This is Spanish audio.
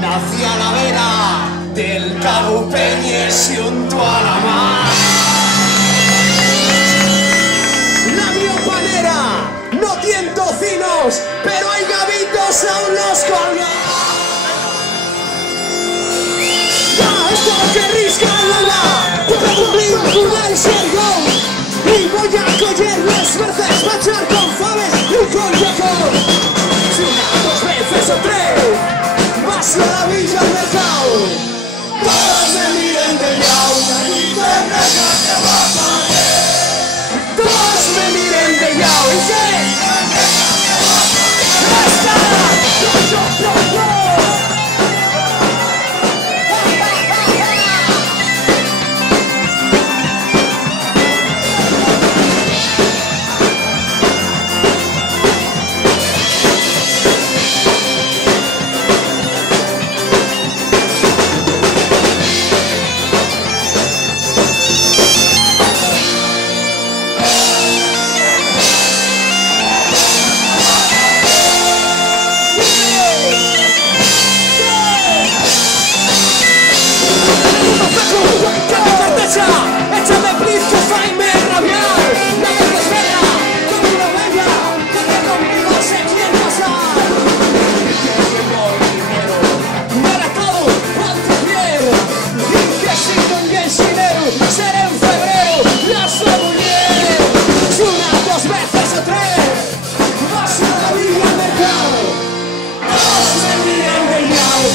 Nací a la vera del Cabo Peñes junto a la mar. La miopanera no tiene tocinos, pero hay gavitos aún los colgan. Ya es todo que risca la la, puedo cumplir una y sergón. Y voy a coger las veces para echar con fame y con yacón. Si una, dos veces o tres, vas a la villa al mercado. Todos me miren de lado, y te dejan de bajar. Todos me miren de lado, ¿y qué? ¡Basta! Échame brisco, faime, rabiar. La gente espera, como una bella, porque conmigo se quiere pasar. Para todo, cuanto quiero. Y que si con bien dinero, seré en febrero, la sommelier. Si una, dos veces o tres, vas a la villa al mercado. Todos me miran de lado,